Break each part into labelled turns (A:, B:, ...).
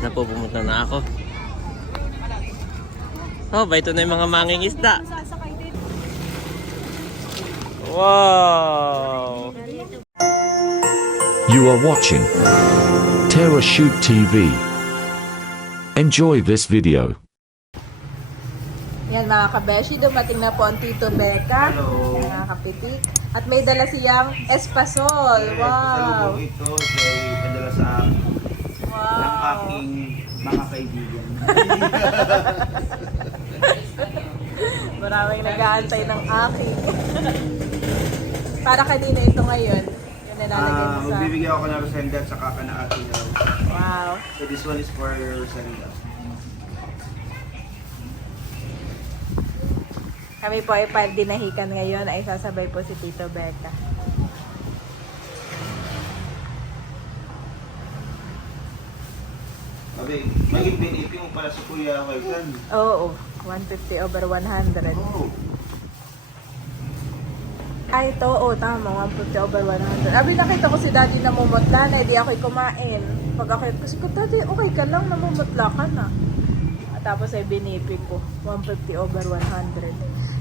A: Na po pumunta na ako. Oh, ba ito na yung mga manging isda. Wow!
B: You are watching Terra Shoot TV. Enjoy this video.
C: Yan mga kabeshi, dumating na po ang Tito Becca.
D: Hello.
C: Mga kapitik. At may dala siyang espasol. Wow!
D: Salubong ito ay padala sa ng
C: Wow!
D: aking mga kaibigan.
C: Maraming nag-aantay ng aking. Para kanina ito ngayon. Yung nilalagay
D: Ah,
C: mo sa...
D: magbibigay ako ng Rosenda at saka ka na ating daw.
C: Wow!
D: So this one is for Rosenda.
C: Kami po ay dinahikan ngayon ay sasabay po si Tito Becca.
D: Sabi, maging binipin mo pala sa Kuya Kaisan.
C: Oo, 150 over 100.
D: Oh.
C: Ay, ito, oo, tama, 150 over 100. Abi, nakita ko si daddy namumutla na, hindi ako'y kumain. Pag ako, kasi ko, daddy, okay ka lang, namumutla ka na. At tapos ay binipi ko, 150 over 100.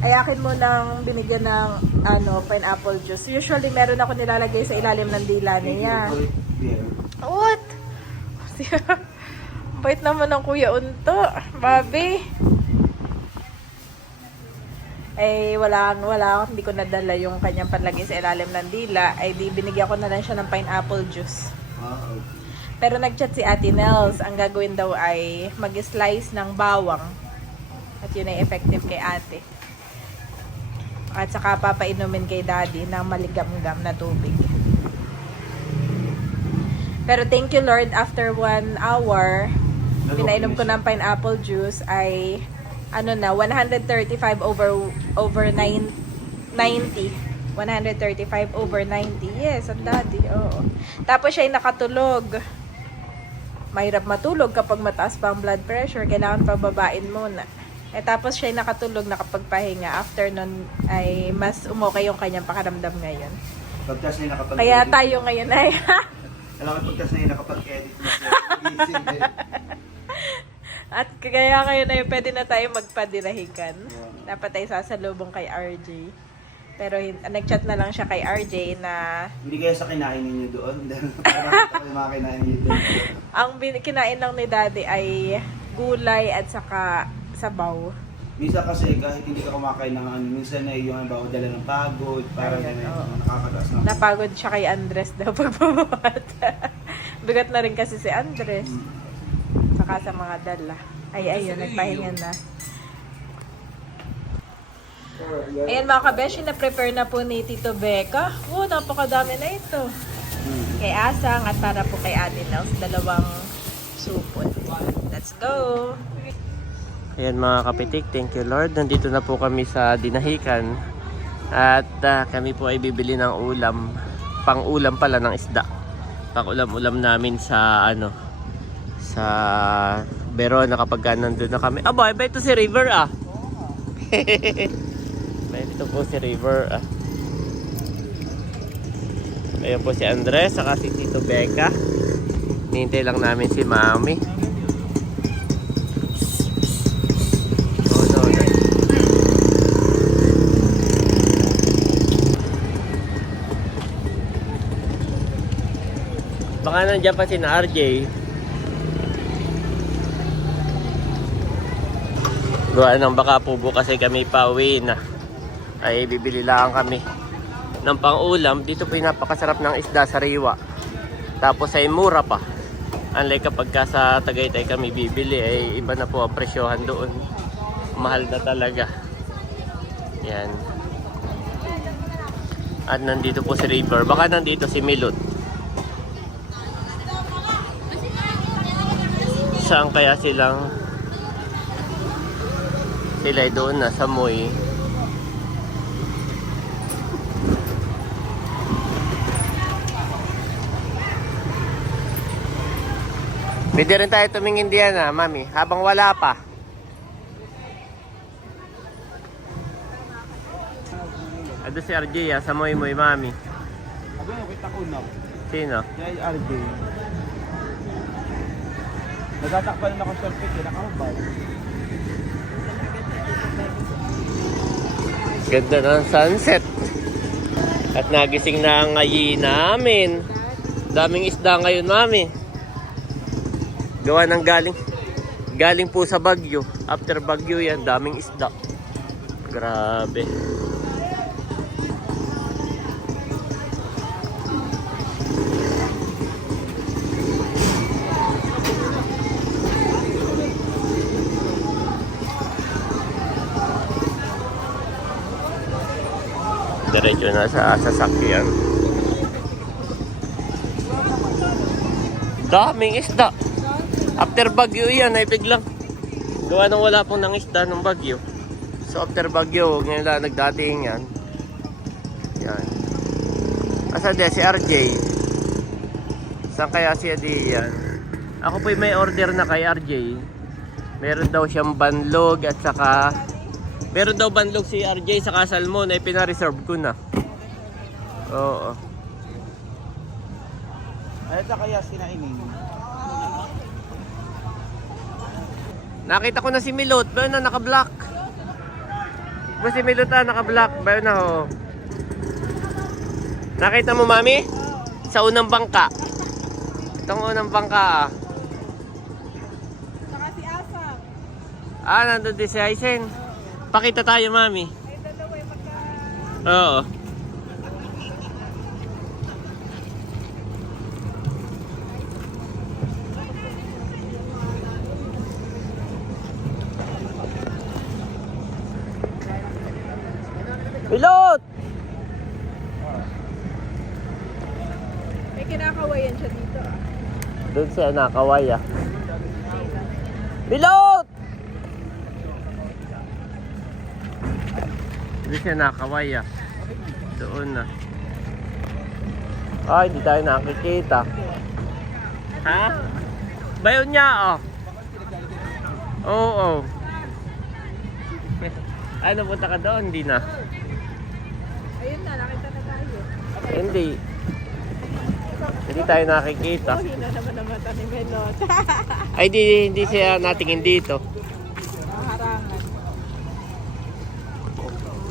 C: Ay, akin mo nang binigyan ng ano, pineapple juice. Usually, meron ako nilalagay sa ilalim ng dila niya. What? Bait naman ng Kuya Unto. Babi. Eh, wala, wala, hindi ko nadala yung kanyang panlagay sa ilalim ng dila. Ay, di binigyan ko na lang siya ng pineapple juice.
D: Ah, okay.
C: Pero nagchat si Ate Nels, ang gagawin daw ay mag-slice ng bawang. At yun ay effective kay ate. At saka papainumin kay daddy ng maligam-gam na tubig. Pero thank you Lord, after one hour, pinainom ko ng pineapple juice ay ano na 135 over over 9 90 135 over 90 yes ang daddy oo. Tapos siya ay nakatulog. Mahirap matulog kapag mataas pa ang blood pressure kailangan pababain muna. Eh tapos siya ay nakatulog nakapagpahinga. After nun ay mas umokay yung kanyang pakaramdam ngayon.
D: Pagkas na yung nakapag
C: kaya tayo ngayon ay
D: Alam ko pagkas na nakapag-edit na siya.
C: At kaya ngayon ay pwede na tayo magpadirahikan.
D: Yeah.
C: Dapat tayo sasalubong kay RJ. Pero hin- nag-chat na lang siya kay RJ na
D: Hindi kaya sa kinain ninyo doon. Parang yung mga kinain ninyo doon.
C: ang kinain lang ni daddy ay gulay at saka sabaw.
D: Minsan kasi kahit hindi ka kumakain ng ano, minsan na yung bawa dala ng pagod,
C: oo.
D: nakakataas na.
C: Napagod siya kay Andres daw pagbabuhat. Bigat na rin kasi si Andres. Saka sa mga dala. Ay, ayun, nagpahinga na. Ayan mga kabeshi, na-prepare na po ni Tito Becca. Oh, napakadami na ito. Kay Asang at para po kay Ate Nels, dalawang supot. Let's go!
A: Ayan mga kapitik, thank you Lord. Nandito na po kami sa Dinahikan. At ah, kami po ay bibili ng ulam. Pang ulam pala ng isda. Pang ulam-ulam namin sa ano sa Verona kapag ka nandun na kami. Aba, iba ito si River ah. May ito po si River ah. Ayan po si Andres, saka si Tito Becca. Nihintay lang namin si Mami. Oh, no, no. Baka nandiyan pa si na RJ. Gawa ng baka po bukas ay kami pauwi na. Ay bibili lang kami ng pang-ulam. Dito po yung napakasarap ng isda sa Riwa. Tapos ay mura pa. Unlike kapag ka sa Tagaytay kami bibili ay iba na po ang presyohan doon. Mahal na talaga. Yan. At nandito po si River. Baka nandito si Milot. Saan kaya silang sila doon na sa Moy. Pwede rin tayo tumingin diyan ah, mami, habang wala pa. Ado si RJ ah, sa Moy Moy, mami.
D: Sabi mo, kita ko na.
A: Sino?
D: Kaya RJ. Nagtatakpan na ako sa eh, nakahubad.
A: Ganda ng sunset. At nagising na ang ngayi namin. Daming isda ngayon, mami. Gawa ng galing. Galing po sa Bagyo. After Bagyo yan, daming isda. Grabe. Diretso na sa sasakyan. Daming isda. After bagyo yan ay biglang gawa nang wala pong nang isda ng bagyo. So after bagyo, ngayon lang nagdating yan. Yan. Asa de si RJ? Saan kaya siya di yan? Ako po'y may order na kay RJ. Meron daw siyang banlog at saka Meron daw banlog si RJ sa salmon ay pina-reserve ko na. Oo.
D: Ano sa kaya sinaining?
A: Nakita ko na si Milot, ba na naka-block. Ba si Milot ah, naka-block, ba na ho. Nakita mo mami? Sa unang bangka. Itong unang bangka ah.
C: Saka si Asa.
A: Ah, nandun din si Aizen. Pakita tayo mami.
C: Ay, dalawa yung magka...
A: Oo. Doon siya nakaway ah. Pilot! Doon siya nakaway ah. Doon na. Ay, di tayo nakikita. Ha? Bayon niya oh. Oo. Oh, Ay, napunta ka doon? Hindi na.
C: Ayun na, nakita na tayo.
A: Hindi. Hindi tayo nakikita.
C: Oh, hina naman ang mata ni Melot.
A: Ay, di, hindi siya natingin dito.
C: Harangan.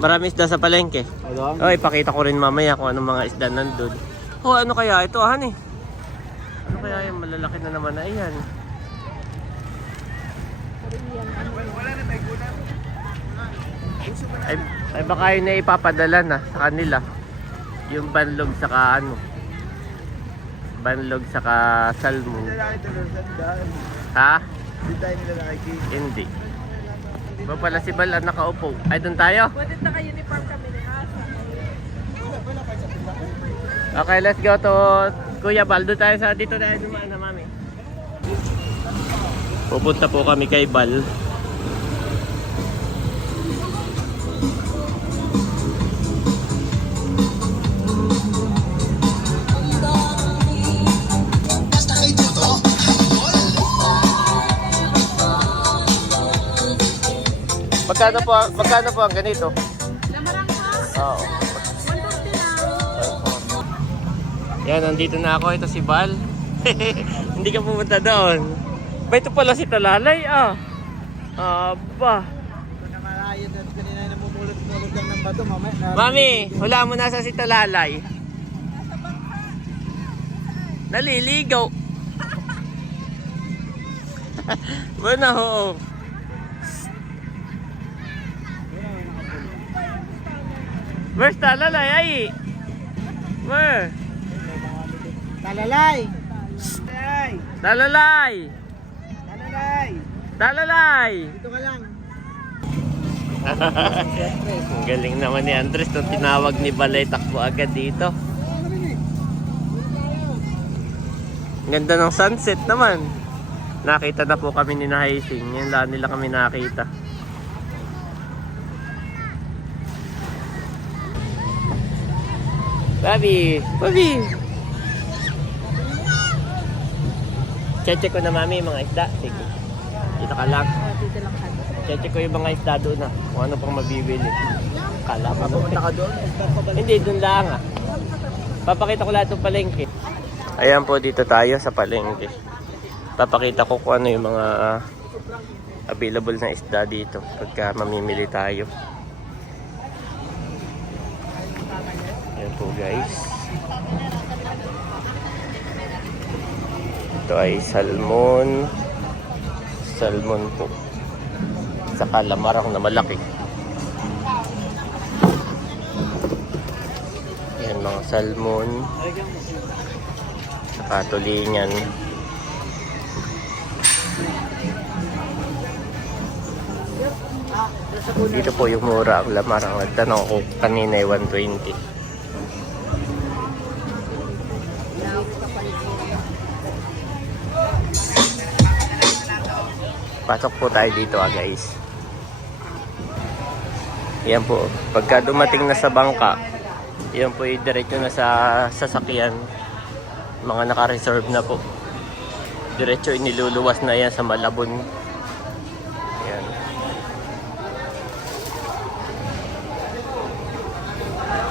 A: Marami isda sa palengke.
D: Ano?
A: Oh, ipakita ko rin mamaya kung anong mga isda nandun. Oh, ano kaya ito, han eh? Ano kaya yung malalaki na naman na iyan? Ay, ay baka yun na ipapadala na sa kanila. Yung banlog saka ano. Banlog saka salmon. Ha?
D: Hindi tayo nila nakikita.
A: Hindi. Ba pala si Bal ang nakaupo. Ay, doon tayo?
C: Pwede naka-uniform kami ni Asa.
A: Okay, let's go to Kuya Bal. Doon tayo sa dito tayo dumaan na mami. Pupunta po kami kay Bal. Magkano po, magkano po ang ganito?
C: Lamarang ka?
A: Oo.
C: 150 lang.
A: Yan, nandito na ako. Ito si Bal. Hindi ka pumunta doon. Ba, ito pala si Talalay, ah. Aba.
D: Malayo at kanina namumulot-mulot lang ng bato, mamaya.
A: Mami, wala mo na sa si Talalay. Naliligaw. Bueno, oo. Where's Talalay, ay? Where?
D: Talalay! Tay!
A: Talalay!
D: Talalay!
A: Talalay!
D: Dito ka lang.
A: Ang galing naman ni Andres nung tinawag ni Balay takbo agad dito. Ang Ganda ng sunset naman. Nakita na po kami ni Nahaising. Yan lang nila kami nakita. Bobby! Bobby! Cheche ko na mami yung mga isda. Sige. Dito ka lang.
C: Oh, dito lang.
A: Cheche ko yung mga isda doon na. Kung ano pang mabibili. Kala ko.
D: Pupunta ka doon?
A: Hindi, doon lang ah. Papakita ko lahat ng palengke. Ayan po dito tayo sa palengke. Papakita ko kung ano yung mga ah, available na isda dito pagka mamimili tayo. Po guys. Ito ay salmon. Salmon po. Saka lamarang na malaki. Yan mga salmon. Saka tulingan. Dito po yung mura ang lamarang. Nagtanong ko kanina ay 120. Pasok po tayo dito ah guys. Yan po. Pagka dumating na sa bangka, yan po yung diretso na sa sasakyan. Mga naka-reserve na po. Diretso iniluluwas na yan sa Malabon. Yan.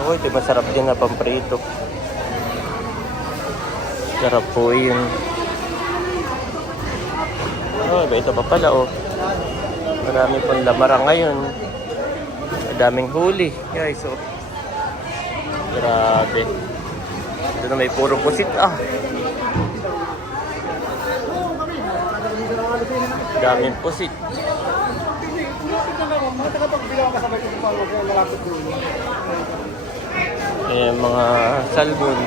A: Uy, di masarap din na pamprito. Sarap po yun. Oh, iba ito pa pala oh. Marami pong lamarang ngayon. Madaming huli, guys. Oh. Grabe. Ito na may puro pusit ah. Daming pusit. Eh, mga salmon.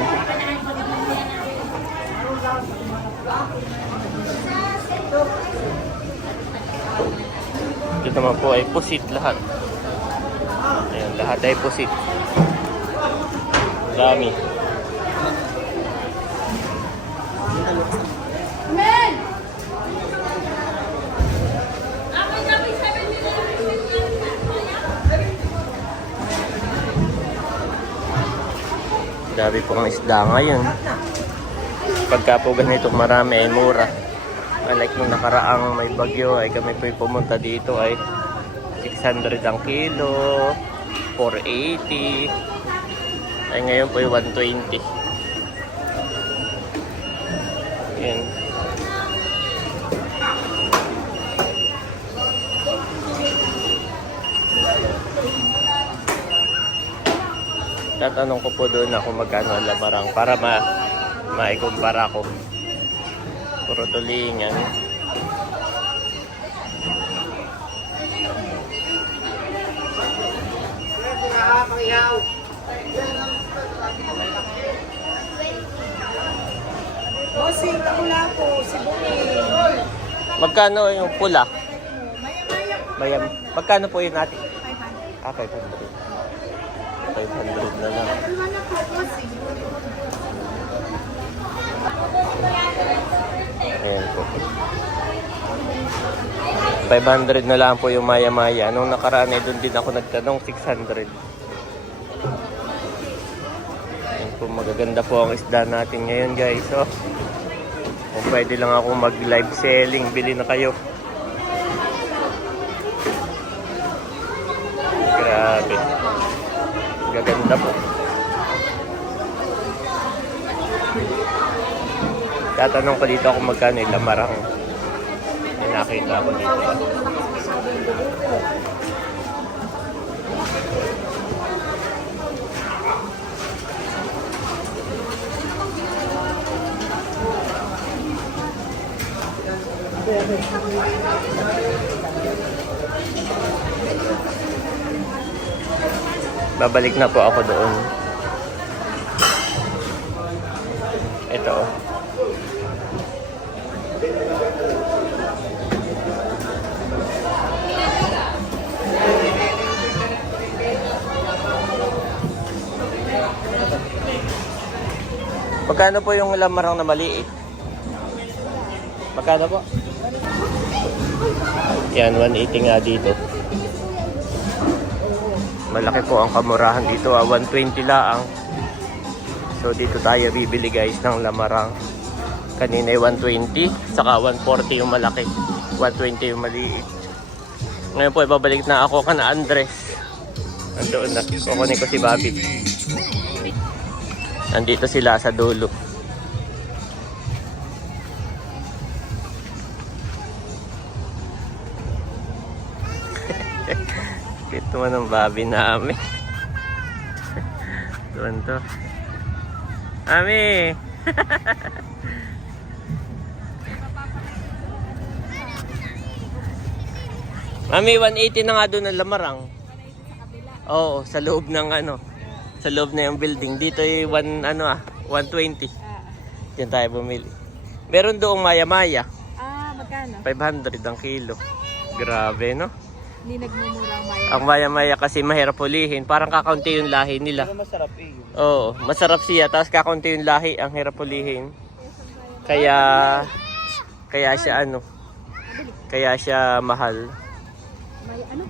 A: Ito naman po ay pusit lahat. Ayan, lahat ay pusit. Dami. Dami pong isda ngayon. Pagka po ganito marami ay mura. Unlike nung nakaraang may bagyo ay kami po pumunta dito ay 600 ang kilo, 480. Ay ngayon po ay 120. Yan. Tatanong ko po doon ako magkano ang lamarang para ma maikumpara ko. Puro tulingan.
E: Bossing, kamula po, si Bumi.
A: Magkano yung pula? Bayam. Magkano po yun natin? Ah, 500. 500 na lang.
E: Po, bossing?
A: Ayan po. 500 na lang po yung maya-maya. Nung nakaraan ay doon din ako nagtanong, 600. Ayan po, magaganda po ang isda natin ngayon guys. Oh. Kung pwede lang ako mag-live selling, bili na kayo. Grabe. Gaganda po. Tatanong ko dito kung magkano yung lamarang. May nakita ako dito. Babalik na po ako doon. Magkano po yung lamarang na maliit? Magkano po? Yan, 180 nga dito. Malaki po ang kamurahan dito, ah, 120 laang. So dito tayo bibili guys ng lamarang. Kanina ay 120, saka 140 yung malaki. 120 yung maliit. Ngayon po, ibabalik na ako kana Andres. Nandoon na. Kukunin ko si Bobby. Nandito sila sa dulo. Ito man ang babi namin. Doon to. Ami! Mami, 180 na nga doon ang lamarang. Oo, sa loob ng ano. Sa loob na yung building. Dito ay one, ano ah, 120. Diyan tayo bumili. Meron doong maya-maya.
C: Ah, magkano?
A: 500 ang kilo. Grabe, no?
C: Hindi nagmumura ang maya.
A: Ang maya-maya kasi mahirap pulihin. Parang kakaunti yung lahi nila.
D: Pero masarap eh. Yung
A: Oo, masarap siya. Tapos kakaunti yung lahi. Ang hirap pulihin. Kaya, kaya siya ano, kaya siya mahal.
C: ano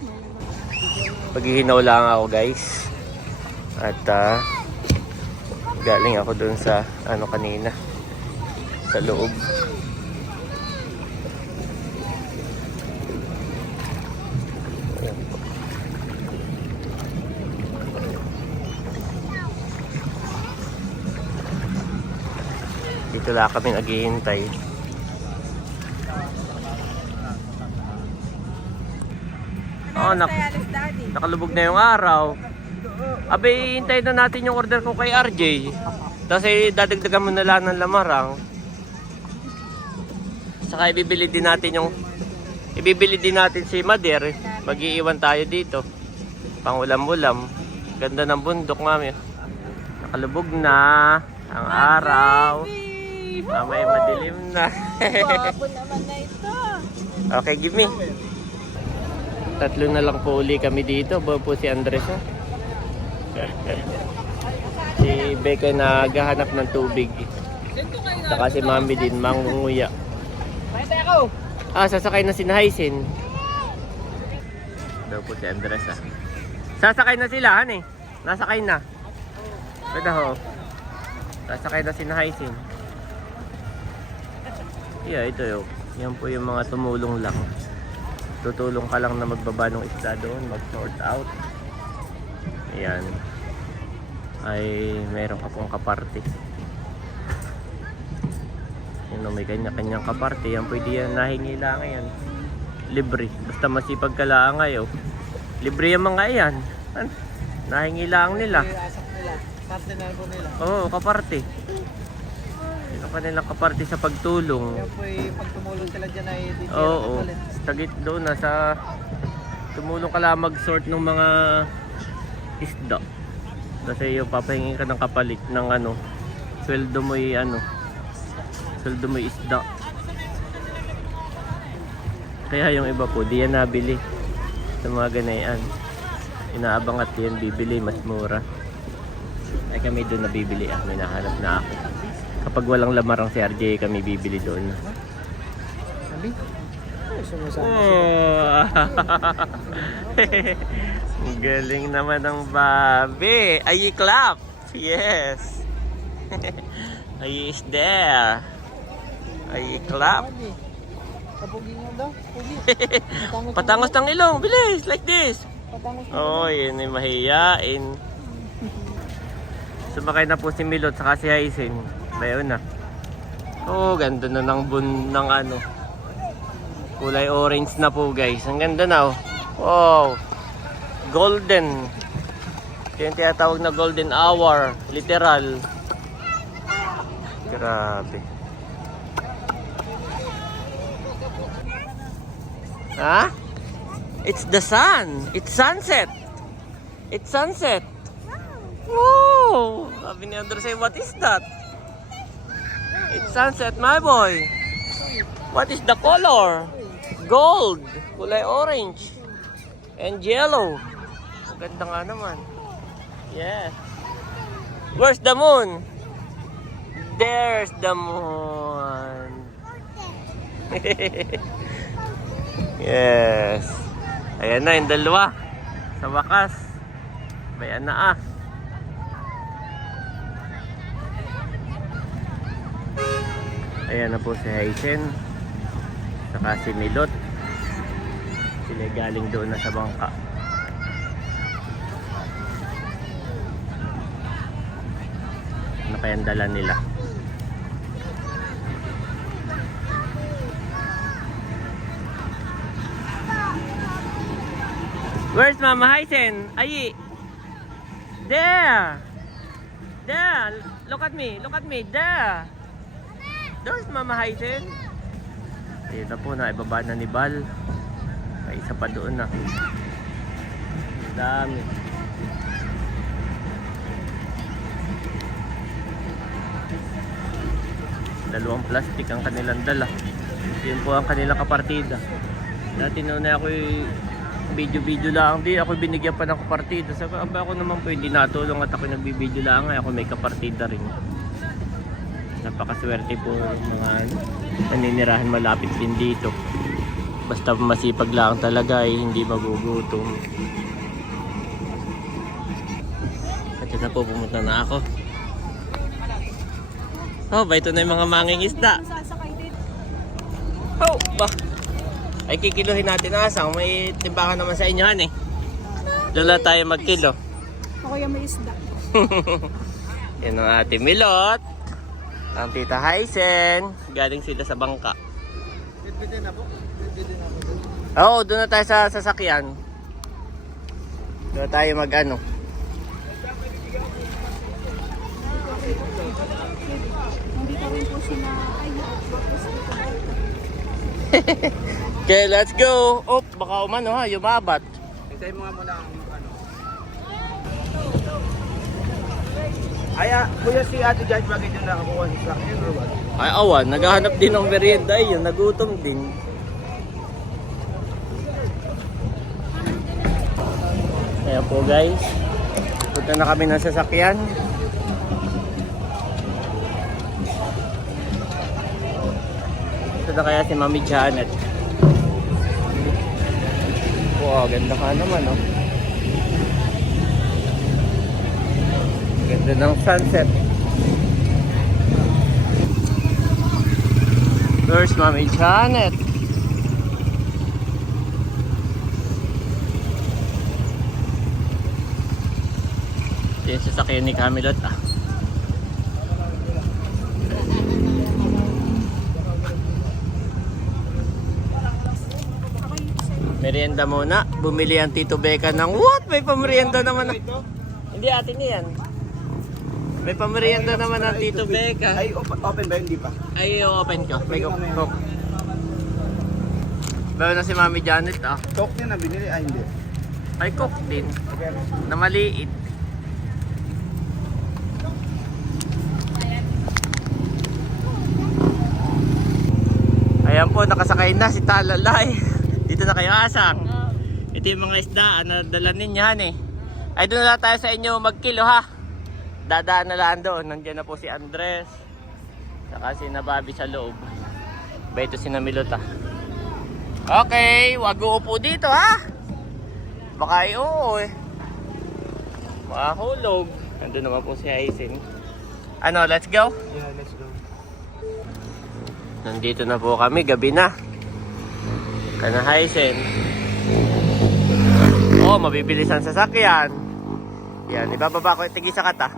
A: Paghihinaw lang ako guys. At ah, galing ako dun sa ano kanina. Sa loob. Dito lang kami naghihintay. Oh, nak
C: Daddy.
A: Nakalubog na yung araw. Abe, hintayin na natin yung order ko kay RJ. Tapos eh, dadagdagan mo na lang ng lamarang. Saka ibibili din natin yung... Ibibili din natin si Mader. Mag-iiwan tayo dito. Pangulam-ulam. Ganda ng bundok, mami. Nakalubog na ang araw. Mamaya madilim na.
C: Guwapo naman na ito.
A: Okay, give me. Tatlo na lang po uli kami dito. Ba po si Andres. oh. Si Becca naghahanap ng tubig. Saka si Mami din mangunguya. Ah, sasakay na si Nahaisin. Daw po si Andres ah. Sasakay na sila, han eh. Nasakay na. Pwede ho. Sasakay na si Nahaisin. Yeah, ito yun. Yan po yung mga tumulong lang. Tutulong ka lang na magbaba ng isda doon, mag-sort out. Ayan. Ay, meron ka pong kaparte. Yun, may kanya-kanyang kaparte. Yan pwede yan, nahingi lang yan. Libre. Basta masipag ka lang ngayon. Libre yung mga yan. An? Nahingi lang nila.
D: asap nila. Parte na po nila.
A: Oo, kaparte. Sino kanilang kaparte sa pagtulong?
D: po eh, pag tumulong sila dyan ay di
A: Oo, tagit doon na sa tumulong ka lang mag-sort ng mga isda. Kasi yung papahingin ka ng kapalit ng ano, sweldo mo y ano, sweldo mo isda. Kaya yung iba po, di yan nabili sa mga ganayan. Inaabang at yan bibili, mas mura. Ay kami doon nabibili ah, may nahanap na ako. Kapag walang lamarang si RJ, kami bibili doon.
D: Sabi? Ay, sumasama
A: Oh. Galing naman ng babi. Ay, clap. Yes. Ay is there. Ay, clap. Patangos ng ilong. Bilis. Like this.
D: Patangos
A: Oh, yun ay mahiyain. Sumakay na po si Milot saka si Haisin. Bayo na. Oh, ganda na ng bun ng ano. Kulay orange na po guys. Ang ganda na oh. Wow. Golden. Ito yung tinatawag na golden hour. Literal. Grabe. Ha? It's the sun. It's sunset. It's sunset. Whoa! Sabi ni Andres, "Hey, what is that? It's sunset, my boy. What is the color? Gold. Kulay orange. And yellow. Ganda nga naman. Yeah. Where's the moon? There's the moon. yes. Ayan na yung dalawa. Sa wakas. Bayan na ah. Ayan na po si Haisen. Saka si Milot. Sila galing doon na sa bangka. Ano kayang dala nila? Where's Mama Hysen? Ayi. There. There. Look at me. Look at me. There. There's Mama Hysen. Na po na. Ibaba na ni Bal. May isa pa doon na. Ang dami. Dalawang plastic ang kanilang dala. Yun po ang kanilang kapartida. Dati noon ako video-video lang. Di ako binigyan pa ng kapartida. Sabi aba ako naman po hindi natulong at ako nagbibideo lang. Ako may kapartida rin. Napakaswerte po mga naninirahan malapit din dito. Basta masipag lang talaga ay hindi magugutom. Ito na po, pumunta na ako. Oh, ba ito na yung mga manging isda. Oh, ba? Ay kikiluhin natin asang. May timbangan naman sa inyo, han eh. Lala tayo magkilo.
E: Ako yung may isda.
A: Yan ang ating milot. Ang tita Hysen. Galing sila sa bangka. Oo, doon na tayo sa sasakyan. Doon tayo mag ano.
E: Po sina... Ay.
A: Okay, let's go. Oh, baka umano ha, yumabat.
D: Hintayin mo nga muna ang ano. Aya, kuya si Ate Judge bakit yung nakakuha sa sakyan or what?
A: Ay, awan, naghahanap din ng merienda. Ayun, nagutom din. Ayan po guys. Punta na kami ng sasakyan. Ito na kaya si Mami Janet. Wow, ganda ka naman oh. Ganda ng sunset. There's Mami Janet. Ito yung sasakyan ni Camilot ah. Merienda muna. Bumili ang Tito Becca ng what? May pamerienda naman. na- Hindi atin yan. May pamerienda naman ang Tito Becca.
D: Ay, open, open ba? Hindi pa.
A: Ay, open ko. May cook. Bago na si Mami Janet ah.
D: Coke niya na binili. Ay, hindi.
A: Ay, cook din. Na maliit. Ayan po, nakasakay na si Talalay. Dito na kayo asang. Ito yung mga isda na dala ninyan eh. Ay, doon na tayo sa inyo magkilo ha. Dadaan na lang doon. Nandiyan na po si Andres. Saka si Nababi sa loob. Ba ito si Namilot ah. Okay, wag uupo dito ha. Baka ay oo eh. Nandun naman po si Aisin. Ano, let's go?
D: Yeah, let's go.
A: Nandito na po kami, gabi na. Kana Aisin. Oh, mabibilis ang sasakyan. Yan, ibababa ko yung tigi sa kata.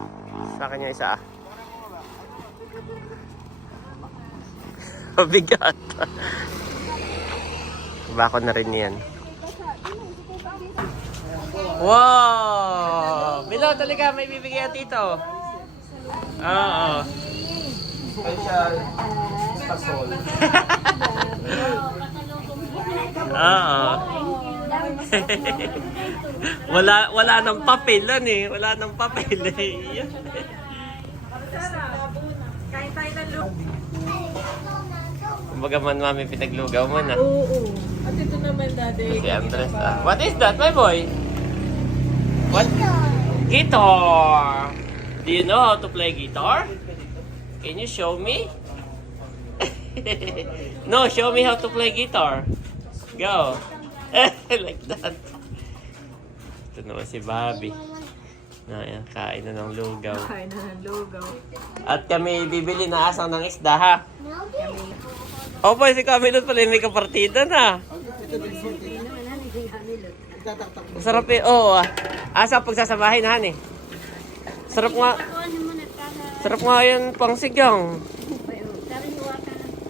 A: Sa kanya isa ah. Mabigat. Bako na rin yan. Wow! Bilo, talaga, may bibigyan tito. Oo.
D: Special stasol.
A: Oo. wala wala nang papel lan eh. Wala nang papel eh.
C: Kain tayo ng.
A: Kumbaga man mami pinaglugaw mo na.
C: Oo. At ito naman dati.
A: Si Andres ah. What is that, my boy? What? Guitar. Do you know how to play guitar? Can you show me? no, show me how to play guitar. Go. like that. Ito naman si Bobby. Na, yan, kain na ng lugaw.
C: Kain na ng logo.
A: At kami bibili na asang ng isda ha. Opo, si Camilot pala yung may kapartida na. Sarap eh, oo ah. Asa pagsasamahin han eh. Sarap nga. Sarap nga yan pang sigang.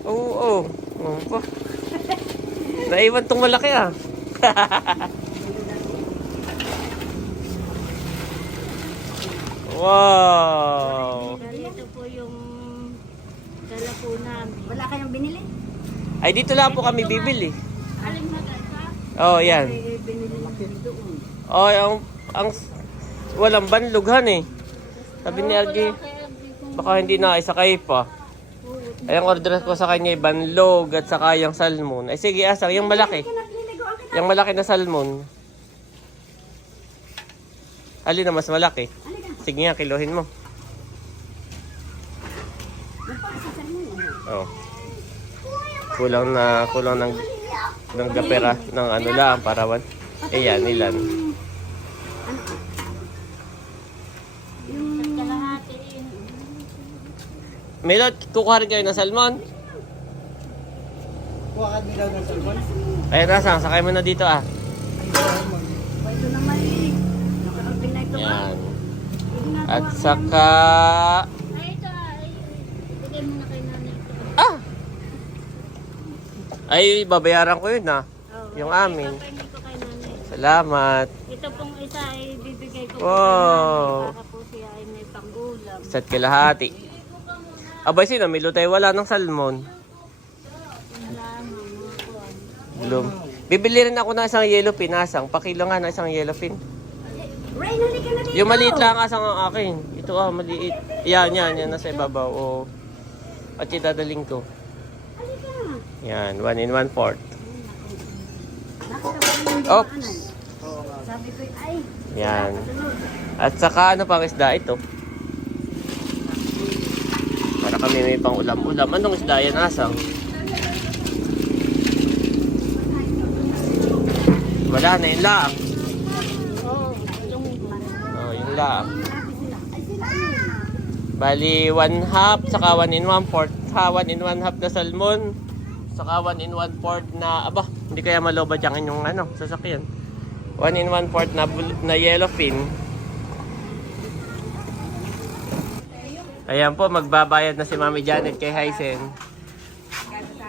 A: Oo, oo. Oo pa. Naiwan tong malaki ah. wow.
E: Ito po yung dala po namin. Wala kayong binili?
A: Ay dito lang po kami bibili.
E: Aling maganda?
A: Oh, yan.
E: Binili doon.
A: Oh, ang, ang walang banlughan eh. Sabi ni
E: Algie,
A: baka hindi na isakay pa. Ay, ang order ko sa kanya ay banlog at saka yung salmon. Ay, sige, asang, yung malaki. Yung malaki na salmon. Alin na mas malaki? Sige nga, kilohin mo. Oh. Kulang na, kulang ng, ng gapera, ng ano lang, para wan. Ayan, ilan.
E: yung kalahati yun.
A: Melot, kukuha rin kayo ng salmon?
D: Kuha ka din daw ng salmon.
A: Ay, Rasang, sakay mo na dito ah.
E: Pwede naman eh. Nakakapin na ito.
A: Yan.
E: Hindi na
A: At saka...
E: Ay, ito. Ay, bigay mo na kay nanay ito.
A: Ah! Ay, babayaran ko yun ah.
E: Oh,
A: Yung amin. Salamat.
E: Ito pong isa ay bibigay ko po
A: Wow.
E: kay nanay para po siya ay may panggulam.
A: Isa't kalahati. Abay, sino? Milo tayo wala ng salmon. Bloom. Bibili rin ako ng isang yellow pin, asang. Pakilo nga ng isang yellow pin.
E: Ray, huli ka na dito!
A: Yung maliit lang asang ang akin. Ito ah, maliit. Yan, yan, yan. Nasa ibabaw. Oh. At itadaling ko. Yan, one in one fourth. Oops.
E: Sabi ko, ay,
A: Yan. At saka ano pang isda ito? Kami may pang ulam-ulam. Anong isda yan, asang? Wala na, yun lang.
E: oh, yung
A: yun lang. Bali, one half, saka one in one fourth. Ha, one in one half na salmon. Saka one in one fourth na, aba, hindi kaya maloba dyan yung ano, sasakyan. One in one fourth na, na yellow Ayan po, magbabayad na si Mami Janet kay Hysen.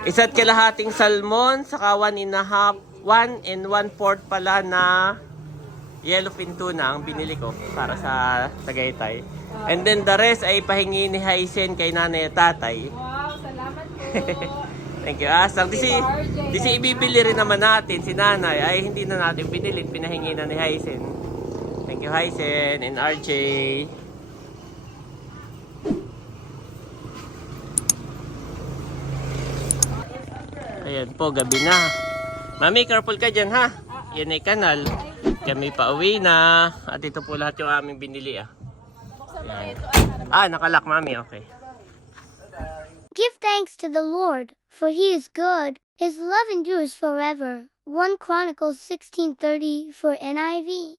A: Isa't kalahating salmon, saka one in a half, one and one fourth pala na yellowfin tuna ang binili ko para sa Tagaytay. And then the rest ay pahingi ni Hysen kay nanay at tatay.
C: Wow, salamat po.
A: Thank you, Asang. Di si, di si ibibili rin naman natin, si nanay, ay hindi na natin binili, pinahingi na ni Hysen. Thank you, Hysen and RJ. Ayan po, gabi na. Mami, careful ka dyan ha. Yan ay kanal. Kami pa uwi na. At ito po lahat yung aming binili ah. Ayan. Ah, nakalak mami. Okay.
F: Give thanks to the Lord, for he is good, his love endures forever. 1 Chronicles 16:30 for NIV.